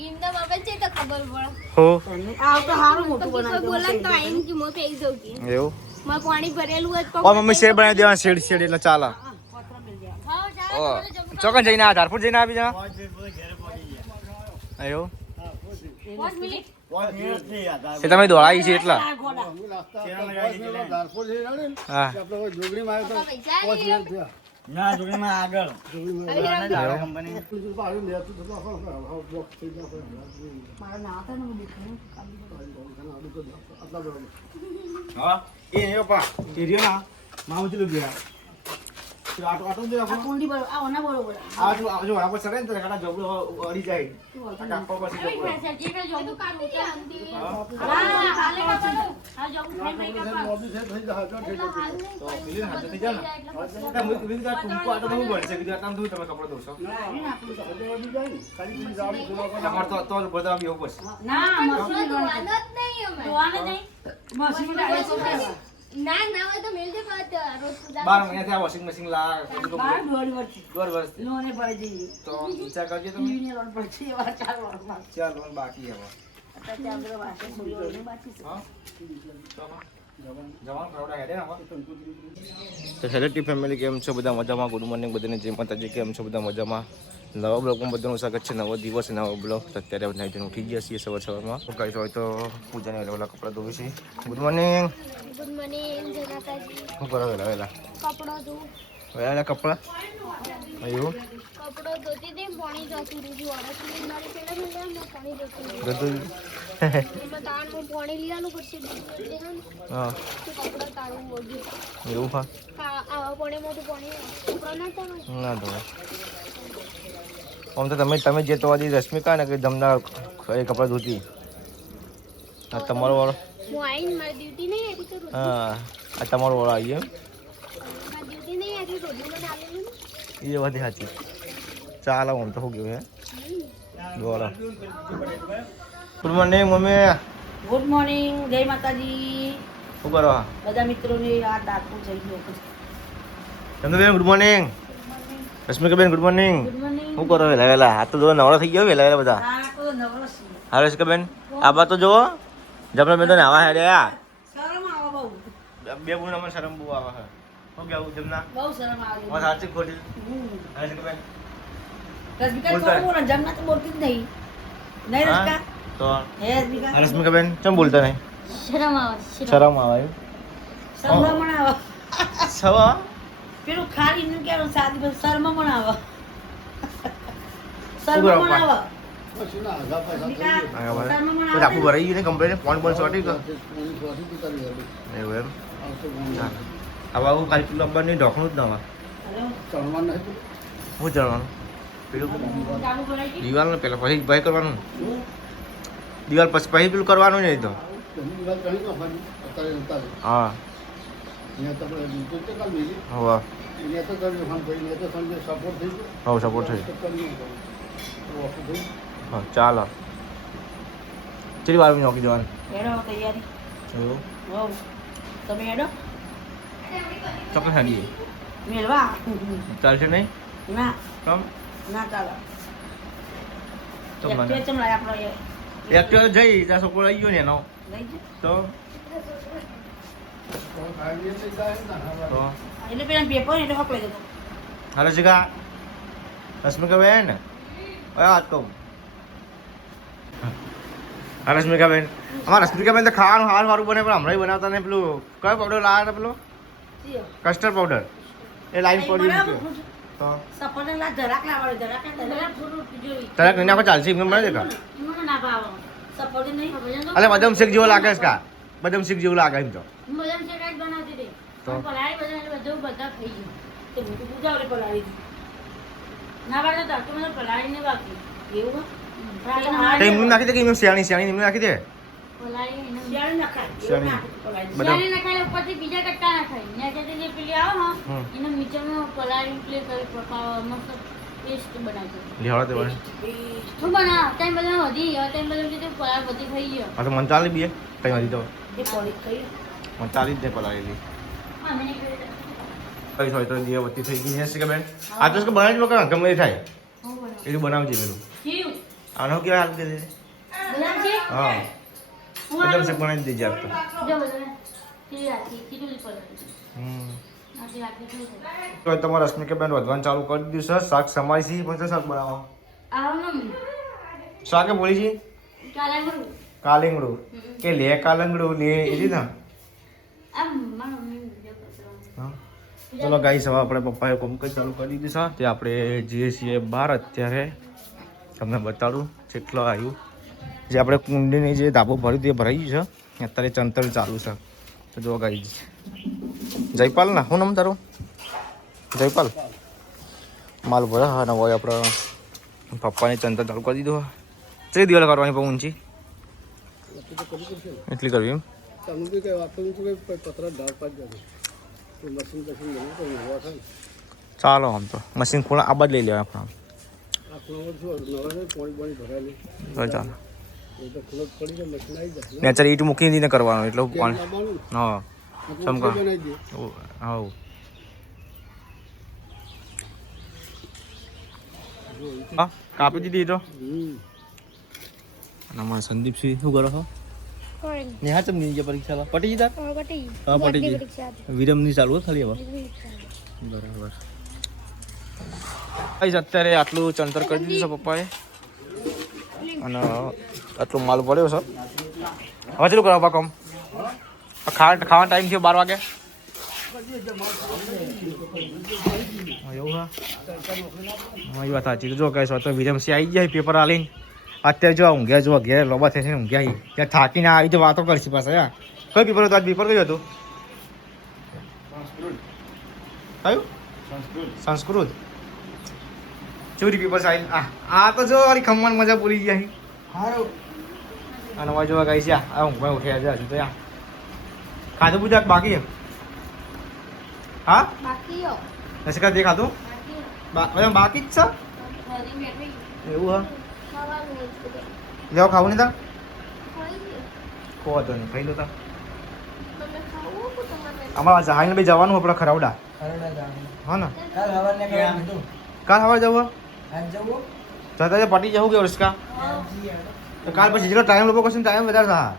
ઇમનો બાબા છે તો ખબર પડે હો આ તો હારું મોટું બનાવી બોલે તો આઈન કે મો પેઈ દઉં કે એવું માં પાણી ભરેલું હોય તો ઓ મમ્મી શેડ બનાવી દેવા શેડ એટલે ચાલે ઓ ચોકન જઈને આ ધારપુર જઈને આવી જા એવું એ તમે દોડાઈ છે એટલા હા ના જોડીમાં આગળ હા એ પા એરિયો ના મામુજી લો ગયા આટો દે આપણો કુંડી બરો આ ઓના બરોબર આ જો આપણે સડે ને તો કાડા જબલો અડી જાય કાકો પછી જબલો હા હાલે કાકા આ જબુ થઈ ગઈ કાકા તો ક્લીન હાથ થઈ જાય ને વિન કા ટુંકો આટો બહુ બળશે કે આટલા દૂર તમે કપડા ધોશો તમાર તો બધા બી એવું પડશે ના મશીન ધોવાનો જ નહીં અમે ધોવાને નહીં મશીન ડાયરેક્ટ ના ના હોય તો મેલ દે પાત રોજ સુધા 12 મહિનાથી આ વોશિંગ મશીન લા બાર દોઢ વર્ષ દોઢ વર્ષ લોને પડી જઈ તો વિચાર કરજો તમે ટીવી ને લોન પડી એવા 4 વર્ષમાં ચાલ લોન બાકી હવે અત્યારે ચાંદ્ર વાસે સોળને બાકી છે હા જવાન ખવડા હેડે ને તો હેલો ફેમિલી કેમ છો બધા મજામાં ગુડ મોર્નિંગ બધાને જય માતાજી કેમ છો બધા મજામાં નવા બ્લોગમાં બધાનું સ્વાગત છે નવો દિવસ નવો બ્લોગ અત્યારે નાઈ ધોઈને ઉઠી ગયા છીએ સવારમાં તો કઈ હોય તો પૂજાને વહેલા કપડાં ધોવી છે ગુડ મોર્નિંગ જનાતાજી શું કરો વહેલા કપડો ધોઉં વહેલા કપડાં એવું કપડો ધોતી દે પાણી જતું રહ્યું અડસલી મારી પેલા મેલા પાણી જતું રહ્યું બધું એમાં તાણમાં પાણી લેવાનું પડશે બીજું હા કપડા તાળું વળ્યું એવું હા આવા પાણી મોટું પાણી કપડા ના તાળું ના ધોવાય આમ તો તમે જે તો આજે રશ્મિકા ને કે જમના એ કપડાં ધોતી આ તમારો વાળો હું આવીને મારી ડ્યુટી નહીં આવી તો હા આ તમારો વાળો આવી એમ મારી ડ્યુટી નહીં આવી રોટી મને આવેલું એ વાત સાચી ચાલો આમ તો શું ગયું હે બોલો good morning mummy good morning જય માતાજી શું કરો બધા મિત્રોને આ દાખવું થઈ ગયો ચંદ્રબેન good morning રશ્મિકાબેન good morning good morning શું કરો વહેલા આ તો જો નવરો થઈ ગયો વહેલા બધા આ તો નવરસ હા રશ્મિકાબેન આ બા તો જુઓ જમણા બેન તો નાવા હેડે શરમ આવે બહુ બે ગુણ અમને શરમ બહુ આવે છે શું કેવું જમના બહુ શરમ આવે વાત સાચી ખોટી રશ્મિકાબેન રશ્મિકા બોલતા કોણ બોલે જમના તો બોલતી જ નહીં નહીં રશ્મિકા તો હે રશ્મિકા રશ્મિકાબેન કેમ બોલતા નહીં શરમ આવે શરમ આવે શરમણ આવે સવા પેલું ખાલી ને કેવું સાદી બસ શરમણ આવે શું કરો શરમણ આવે પછી આખું ભરાઈ ગયું ને કમ્પ્લેટ ફોન બોન શોર્ટી ગયો એવું એમ હવે આવું કાલે પેલું અંબાની ઢોકણું જ ન આવે શું ચડવાનું પેલું દિવાલ પેલા પછી ભાઈ કરવાનું દિવાલ પછી પેલું કરવાનું નહીં તો હા હવે સપોર્ટ થઈ હા ચાલો ચલી વાર નોકી જવાનું હેડો તૈયારી એવું હોવ તમે હેડો ચોક્કસ હાડીએ મેળવા ચાલશે નહીં ના કમ ના ચાલો તો એક મને ચમ લાય આપણો એક તો જઈ ત્યાં છોકરો આવી ગયો ને એનો લઈ જ તો એટલે પેલા પેપર એટલે હક લઈ જતો હાલો શિખા રશ્મિકાબેન વાત કહું હા રશ્મિકાબેન અમારા રશ્મિકાબેન તો ખાવાનું સારું સારું બને પણ હમણાં બનાવતા ને પેલું કયો પાવડર લાવ્યા હતા પેલો કસ્ટર્ડ પાવડર એ લાઈન પડી તો સફરજન લા જરાક લાવવાનો જરાક ફ્રૂટ જોઈ તારા કઈ નાખો ચાલશે એમને મળે દેખા મને ના ભાવ સફરજન નહીં સફરજન તો અરે બદામ શેક જેવો લાગે છે કા બદામ શેક જેવું લાગે એમ તો મજામ છે કાઈ બનાવતી દે તો? પણ પલાળી બધા થઈ ગયું તો હું તો પૂજાવરે પલાળી દીધી ના બાળો તો મને પલાળી ને બાકી એવું તો એમનું નાખી દે કે એમનું શિયાળી એમનું નાખી દે શિયાળી નખાય શિયાળી. પલાળી બધા નખાય ઉપરથી બીજા કટકા નખાય ને જે પેલી આવે હમ. ને એને મિક્સરમાં પલાળી પ્લે કરી મસ્ત પેસ્ટ બનાવી લેવાડો તે બને શું બનાવ ટાઈમ બધા વધી ગયો ટાઈમ બધા જે પલાળ બધી થઈ ગયો આ તો મને ચાલી બી કઈ વાર તો એ પોળી થઈ મને ચાલી જ દે પલાળેલી હા મને કઈ હોય તો દીવાબત્તી થઈ ગઈ છે કે બેન આ તો બનાવી જ લોકો ગમે તે થાય એ તો બનાવજે પેલું જીવ આનો કેવા હાલ દે બદામ છે હા હું બદામ શેક બનાવી દેજે આપ તો જો બદામ તે રાખી કીધું પડે હમ આથી રાખી થઈ તો તમારે રશ્મિકાબેન વધવાનું ચાલુ કરી દીધું છે શાક સમાય છે પછી શાક બનાવો આવો ને શાકે બોલી છે કાલે મરું કાલિંગડું કે લે કાલંગડું લે એ ને આમ મારા મમ્મી વિડિયો કરતો હા ચલો ગાઈસ હવે આપણે પપ્પાએ કોમકાજ ચાલુ કરી દીધું છે તે આપણે જઈએ છીએ બહાર અત્યારે તમને બતાડું જેટલો આવ્યું જે આપણે કુંડીની જે ધાબો ભર્યું તે ભરાઈ ગયું છે અત્યારે ચંતર ચાલુ છે તો જો ગાઈસ જયપાલ ના શું નામ તારું જયપાલ માલ ભરા હા નવો આપણે પપ્પાને ચંતર ચાલુ કરી દીધું કઈ દિવાલ કરવાની બહુ ઊંચી એટલી કરવી એમ ચાલો આમ તો મશીન ખોલા આ બાદ લઈ લેવાય આપણે ચાલો નેચર ઈટ મૂકી દીને કરવાનું એટલે પાણી હા સમકા હા હા કાપી દીધી તો અને અમારા સંદીપસિંહ શું કરો છો નેહા ચમ નહીં પરીક્ષા પટી જા હા પટી ગઈ વિરમ ની ચાલુ ખાલી હવે બરાબર અત્યારે આટલું ચંતર કરી દીધું છે પપ્પાએ અને આટલો માલ પડ્યો છે હવે ચેલું કરવા પપ્પા કામ ખાવાનો ટાઈમ થયો 12 વાગે એવું હા એ વાત સાચી જો કહીશ તો વિરમસી આવી જાય પેપર આલીને અત્યારે જો ઊંઘ્યા જો ઘેર લોબા થઈને ઊંઘ્યા ત્યાં થાકીને આવી તો વાતો કરશે પાછા યાર કઈ પેપર હતું આજ પેપર કયું હતું કયું સંસ્કૃત ચોરી પેપર સાઈલ આ તો જો વારી ખમણ મજા ભૂલી ગયા હારો અને વાજો ગઈ છે આ ઊંઘવા ઉઠ્યા છે હજુ તો યાર ખાધું પૂજા બાકી હા બાકી હો નસી કા દેખાતું બાકી જ છે એવું હા ખાવાનું નહીં છે લેવો ખાવું નહીં તા ખાઈ લે કહો તો નહીં ખાઈ લો તા તમે ખાવું કે તમારે અમારા જહાઈને બી જવાનું આપણે ખરાવડા હા ને કાલ સવારે જવું જતા પટી જવું કે વર્ષકા તો કાલ પછી જેટલો ટાઈમ લોકો કશું ટાઈમ વધારે થા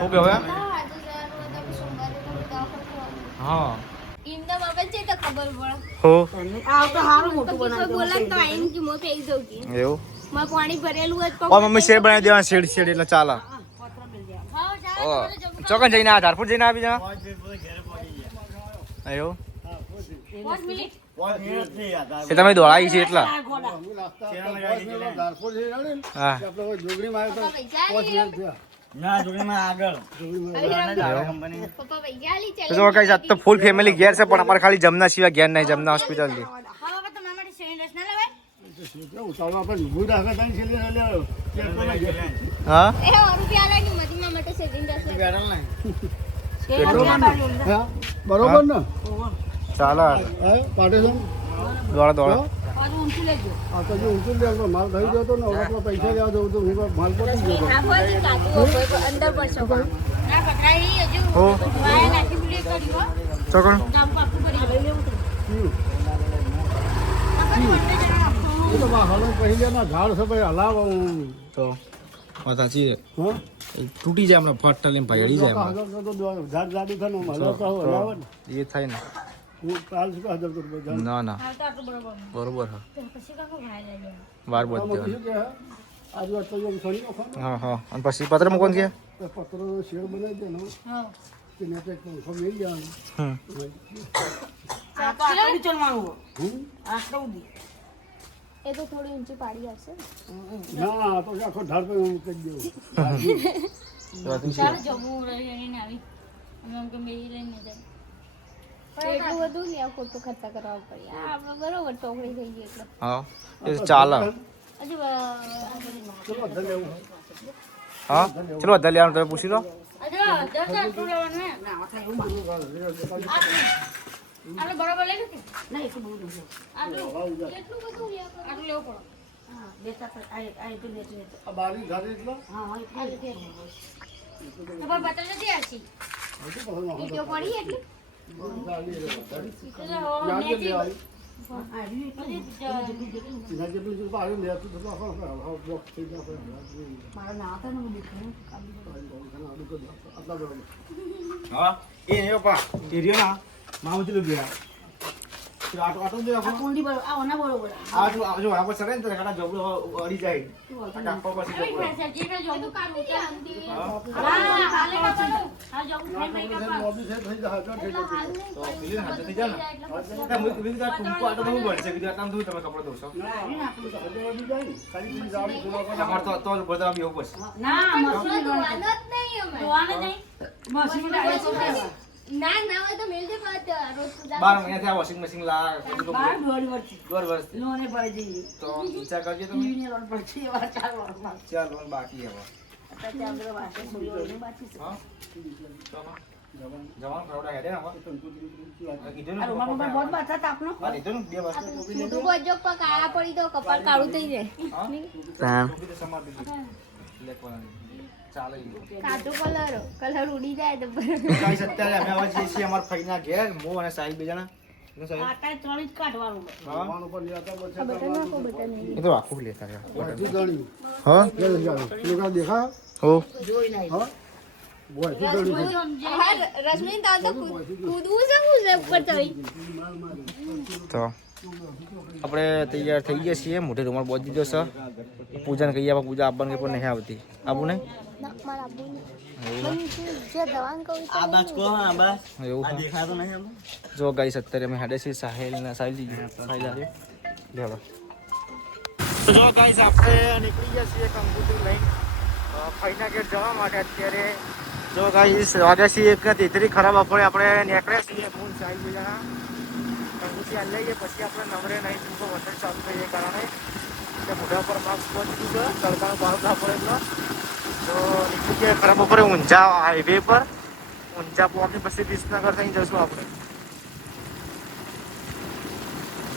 ઓકે હવે આજે જવાનું હતા સોમવારે તો દવાખાને જવાનું હા એમના બાબત છે તો ખબર પડે હો આ તો હારું મોટું પછી કોઈ બોલે ને તો આઈને કે મો પેઈ જઉં કે એવું માં પાણી ભરેલું હોય તો ઓ મમ્મી શેડ બનાવી દેવા શેડ શેડ એટલે ચાલે ઓ ચોકન જઈને આ ધારપુર જઈને આવી જા એવું એ તમે દોડાઈ છે એટલા હા પપ્પા પૈસા આલી તો જો કઈ જાત તો ફૂલ ફેમિલી ઘેર છે પણ અમારે ખાલી જમના સિવાય ઘેર નહીં જમના હોસ્પિટલ થી હવે તો મારા માટે સેન્ડસ ના લેવાય હા એ રૂપિયા આલે ની મધીમાં માટે સેવિંગ દસ બરોબર ને ચાલે પાટેશન દોડા દોડા પાછું ઊંચું લેજો આ તો જો ઊંચું લેવો માલ થઈ જતો ને હવે પૈસા લેવા જવું તો હું માલ પતી ગયો આખોથી કાતું અંદર પડશો ના પકડાઈ હજુ હો વાય નાખી બુલી કરી હો ચોકન કામ કાપું કરી લેવું તો એ તો હાલો પહેલા ઝાડ છે ભાઈ હલાવ તો વાત સાચી હા તૂટી જાય હમણાં ફટ લઈને ભાઈ જાય ઝાડ જાડી થાય ને હલાવ તો હલાવ ને એ થાય ને હું કાલ શું હાજર કરું ના ના આવતો આટલું બરોબર બરોબર હા પછી કાકો ભાઈ લેજો વાર બોલ શું કે આજુ આટલો જો સળી નાખો હા હા અને પછી પત્ર મૂકો કે તો પત્રનો શેડ બનાવી દે ને હા તેને એક પંખો મેળી જવાનું આ તો આટલું ચલવાનું આટલું ઉડી એ તો થોડી ઊંચી પાડી હશે ના તો આખો ઢાળ પર હું કરી દઉં ચાલો જમવું રહીને આવી અમે એમ કે મેરી રહીને જાય એટલું બધું ને ખોટું ખર્ચા કરવા પડે આપણે બરોબર ટોકડી થઈ ગઈ એટલે હા એ ચાલે હજુ ચલો ધન્યવાદ હા ચલો વધારે લેવાનું તમે પૂછી લો અરે 10 આટલું લેવાનું હે ના માથા એવું આટલું બરાબર લઈ લો કે ના એટલું બહુ દઉં આટલું એટલું બધું લે આટલું લેવું પડે હા બે ચાર આ એટલું લેતું આ બારી ઝાડી એટલો હા હા એટલું તો પણ બતા નથી આછી ઈટો પડી એટલી એટલે હો નેચી સીધા જેટલું જેટલું આવ્યું ને એટલું બધું આખો બ્લોક થઈ જાય મારા ના હતા ને હું દેખાડું. આટલા બરાબર હા એ નહીં પપ્પા એરિયો ના મામું ચેલું ગયા આટો જ આ કુંડી બરોબર, આ ઓના બરોબર. આ જો આ પર સરે ને તો કાટા જબલો અડી જાય આ કાપો પછી જબલો બધું કાઢું કે અંધી હા, હાલે કાપવાનું. હા, જવું થાય નહીં કાપવાનું. મોબી છે થઈ જાય એટલે હાલ નહીં તો કરી પેલી હાથે થઈ જાય ને એટલે ના મુઈ બીજું ટૂંકો આટો બહુ બળશે બીજું આટલા તમે કપડા ધોશો અમાર તો બધા બી એવું પડશે ના, મશીન ધોવાનું જ નહીં અમે. ધોવાનું નહીં. મશીન ડાયરેક્ટ ધોવાનું. ના ના હોય તો મેલ દે પાછો રોજ સુધા 12 મહિનાથી આ વોશિંગ મશીન લા બાર દોઢ વર્ષથી. 1.5 વર્ષ લોને ભરી દઈએ. તો વિચાર કરજો તમે ટીવીને લોન પડશે એવા 4 વર્ષમાં. ચાલ લોન બાકી હવે અત્યારે આપણે વાસે સોળીઓને બાકી છે. હા જવાન ખવડા હેડે ને હવે કીધું આ રૂમાલ ઉપર બહુ બાતા તાપનો. હા લીધું ને 2 વર્ષ છૂટું બોજો પર કાળા પડી તો કપાળ કાળું થઈ જાય ટોપી તો સમાર દીધી લેખવાના ચાલે કાચો કલર ઉડી જાય તો ગાઈસ અત્યારે અમે હવે જઈએ છીએ અમાર ફઈના ઘેર મો અને સાહિલ બેજાના ને સાહિલ આટા ચોળી જ કાઢવાનું. હા બટન નાખો બટન નહીં એ તો આખું લેતા રહ્યા હા દેખા હો જોઈ નહીં. રશ્મિ તા તો કૂદવું છે હું છે ઉપર ચડી તો આપણે તૈયાર થઈ ગયા છીએ મોટે રૂમાલ બોધી દીધો છે પૂજન કરીએ આપણે પૂજા આપવાની પણ નહીં આવતી આવું નહીં મારા બુન જે દવાન કહું આ બાજ કો હા બસ એવું આ હા. દેખાતો નહીં આમ જો ગાઈસ અત્યારે અમે હાડે છીએ સાહેલ આવ્યો લેવા તો જો ગાઈસ આપણે નીકળી ગયા છીએ કંકુતરી લઈને ફઈના ઘેર જવા માટે અત્યારે જો ગાઈસ વાગ્યા છીએ 1:33 ખરાબ પડે આપણે નીકળ્યા છીએ ફૂલ સાહેલ બીજાના કંકુતરી આ લઈએ પછી આપણે નવરે નહીં તો વરસાદ ચાલુ થઈ જાય કારણે કે મોઢા પર માસ્ક પહોંચી દીધું છે તડકાનો બહાર ના પડે એટલે તો નીકળી ગયા ખરાબ પડે ઊંઝા હાઈવે પર ઊંઝા પહોંચી પછી વિસનગર થઈને જશું આપણે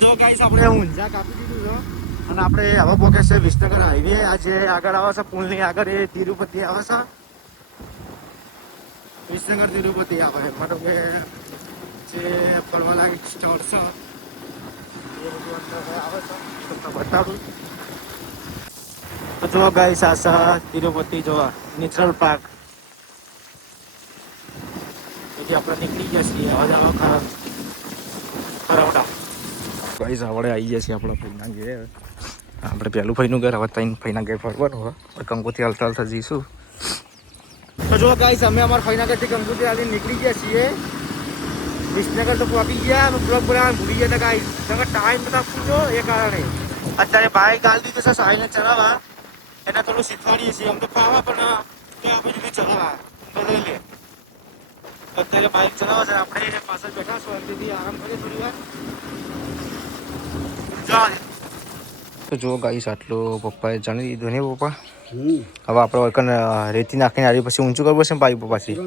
જો ગાઈસ આપણે ઊંઝા કાપી દીધું છે અને આપણે હવે પહોંચે છે વિસનગર હાઈવે આ જે આગળ આવે છે પુલની આગળ એ તિરુપતિ આવે છે વિસનગર તિરુપતિ આવે મતલબ કે જે ફરવા લાયક સ્થળ છે એ બધું અંદર આવે છે તમને બતાડું તો જો ગાઈસ આ છે તિરુપતિ જો નેચરલ પાર્ક તેથી આપણે નીકળી ગયા છીએ હવે જાવ ખરાવડા ગાઈસ આપણે આવી ગયા છીએ આપણા ફઈના ઘેર આપણે પહેલું ફઈનું ઘર હવે ત્રણ ફઈના ઘેર ફરવાનું હોય કંકુથી હાલતા હાલતા જઈશું તો જો ગાઈસ અમે અમારા ફઈના ઘરથી કંકુથી હાલીને નીકળી ગયા છીએ વિસનગર તો પહોંચી ગયા બ્લોક બનાવવાનું ભૂલી ગયા હતા ગાઈસ નકર ટાઈમ બધા પૂછો એ કારણે અત્યારે બાઈક ગાલ દીધું છે સાહીને ચલાવવા એને થોડું શીખવાડીએ છીએ અમને ફાવા પણ ત્યાં પછી ચલાવવા બદલી લે અત્યારે બાઈક ચલાવવા છે આપણે પાછળ બેઠા શાંતિથી આરામ કરીએ થોડી વાર તો જો ગાઈસ આટલું પપ્પાએ જાણી દીધું ને પપ્પા હવે આપણે વળકન રેતી નાખીને આવી પછી ઊંચું કરવું છે ને પાઇપ પાછી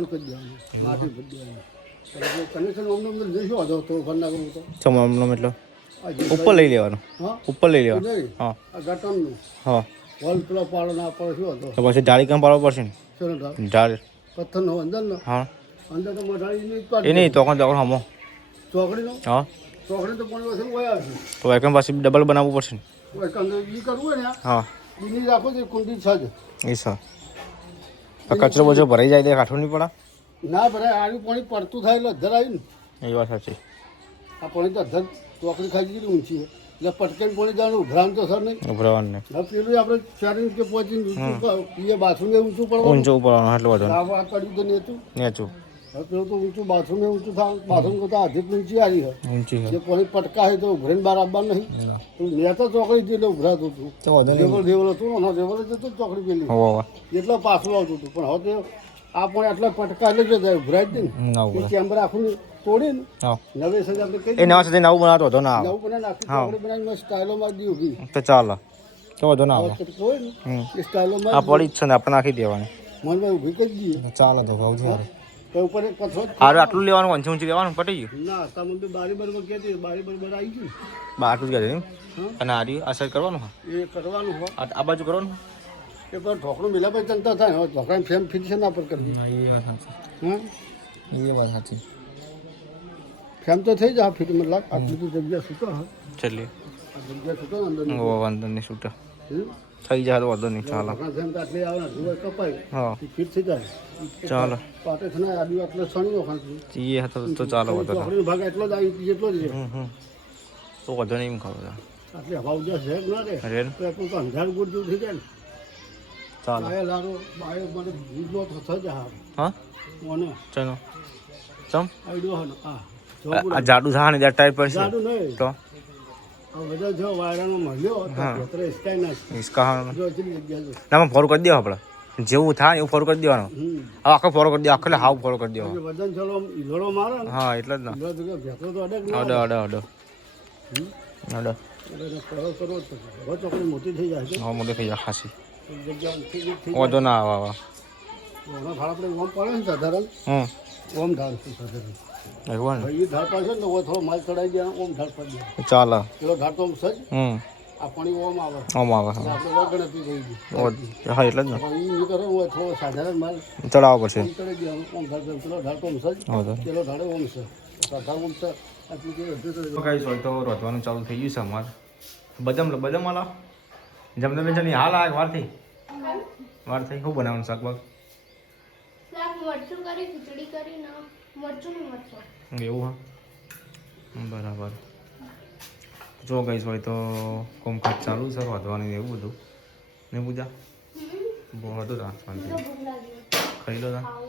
ચમડમ એટલે ઉપર લઈ લેવાનું ઉપર લઈ લેવાનું હા હા તો પછી ડાળી કામ પાડવો પડશે ને ડાળ હા એ નહીં તો કોણ હમો હા તો વળકન પાછી ડબલ બનાવવું પડશે ને હા એ સર કચરો બચરો ભરાઈ જાય તો કાઠું નહીં પડે ના ભરાય આનું પાણી પડતું થાય એટલે અધર આવ્યું ને એ વાત સાચી આ પાણી તો અધર ચોકડી ખાઈ ગયેલી ઊંચી છે એટલે પટકાઈને પાણી જવાનું ઉભરાણ તો સર નહીં ઉભરાવાનું નહીં હવે પેલું આપણે ચારી કે પહોંચીને ઊંચું બાથરૂમ ઊંચું પડવાનું ઊંચું પડવાનું એટલું બધું આ પડ્યું તો નેતું નેચું હવે પેલું તો ઊંચું બાથરૂમ ઊંચું થાય બાથરૂમ કરતા આધી ઊંચી આવી હોય ઊંચી જે પાણી પટકા હોય તો ઉભરાઈને બહાર આવવાનું નહીં મેં તો ચોકડી એટલે ઉભરાતું હતું તો વધુ દેવલ દેવલ હતું ને દેવલ જતું ચોકડી પેલી હોવા એટલો પાછું આવતું હતું પણ હવે આ પણ આટલા પટકા એટલે જ જાય ઉભરાય જ ના ને ચેમ્બર આખું તોડીને હા નવે સજ આપણે કઈ એ નવા સાથે નવું બનાવતો હતો ના આવે નવું બનાવીને આખી ચોકડી બનાવીને સ્ટાઇલો મારી દી ઉભી તો ચાલો તો વધુ ના આવે હોય ને એ સ્ટાઇલો આ પડી જ છે ને આપણે નાખી દેવાની મનમાં ઉભી કરી દઈએ ચાલો તો ભાવ સારું તો ઉપર એક પથરો સારું આટલું લેવાનું ઊંચી ઊંચી લેવાનું પટી ગયું ના તમે બી બારી બરોબર કહેતી બારી બરોબર આવી ગયું બા આટલું જ એમ અને આરી અસર કરવાનું હા એ કરવાનું હોય આ બાજુ કરવાનું એ પણ ઢોકળું મિલા પછી ચલતા થાય હવે ઢોકળાની ફ્રેમ ફિટ છે ના પર કરવી એ વાત સાચી હા એ વાત સાચી ફેમ તો થઈ જાય ફીટ મને લાગ આટલી તો જગ્યા છૂટો હા ચાલીએ આ જગ્યા છૂટો ને અંદર વાંધો નહીં છૂટા થઈ જાય તો વાંધો નહીં ચાલો ફેમ તો આટલી આવે ને જુએ કપાય હા ફીટ થઈ જાય ચાલો પાટે છે ને આદમી આટલો સણીનો ખાંસી જઈએ તો ચાલો વાંધો નહીં. ચોકડીનો ભાગ એટલો જ આવી એટલો જ છે તો વાંધો નહીં એમ ખબર આટલી હવા ઉજાસ છે જ ના રે રેન તો એટલું તો અંધાર ગુડ જેવું થઈ જાય ને ચાલો બાય લારો બાય મને ભૂલો તો થઈ જાય હા મને ચાલો ચમ આઈડિયો હા ને આ જાડુ થા ને જાડ ટાઈપ પડશે જાડું નહીં તો આ બધા જો વાયરાનો મળ્યો હા. તો સ્કાય ના ઇસકા હા જો ચલી જગ્યા છે ના ફોરો કરી દેવો આપણે જેવું થાય એવું ફોરો કરી દેવાનો હમ હવે આખો ફોરો કરી દે આખો એટલે હાવ ફોરો કરી દેવો જે વજન ચલો ઈલોડો મારે ને હા એટલે જ ને ઈલોડો તો ભેતો તો અડક ના અડો અડો અડો હમ. અડો એટલે એને પ્રયોગ કરવો જ પડશે હવે ચોકડી મોટી થઈ જાય છે હા મોટી થઈ જાય ખાસી એક જગ્યા થઈ થઈ વાંધો ના આવે આવે ઓનો ધાર આપણે ઓમ પડે ને સાધારણ ઓમ ધાર છે સાધારણ એવું ને ભાઈ એ ધાર પાસે ને થોડો માલ ચડાવી દે ઓમ ધાર પડી દે ચાલે પેલો ધાર તો ઓમ સજ આ પાણી ઓમ આવે આમ આવે એટલે હા આપણે ગણતરી થઈ ગઈ હા એટલે જ ને હવે એ નહીં કરે હોય થોડો સાધારણ માલ ચડાવવો પડશે ઓમ ચડાવી દે ઓમ ધાર પેલો ધાર તો ઓમ સજ વાંધો પેલો ધારે ઓમ છે સાધાર ઓમ છે આટલું કે અડધું તો કઈ હોય તો રોધવાનું ચાલુ થઈ ગયું છે અમારે બદામ આલા જમને બેન છે હાલ આ વાર થઈ શું બનાવવાનું શાકભાગ શાક મરચું કરી ખીચડી કરી ને મરચું ને મરચું એવું હા બરાબર જો ગઈ હોય તો કોમકાજ ચાલુ છે રોધવાનું ને એવું બધું ને પૂજા બહુ હતું રાખવાનું તો ભૂખ લાગી ખાઈ લો તા ખાવું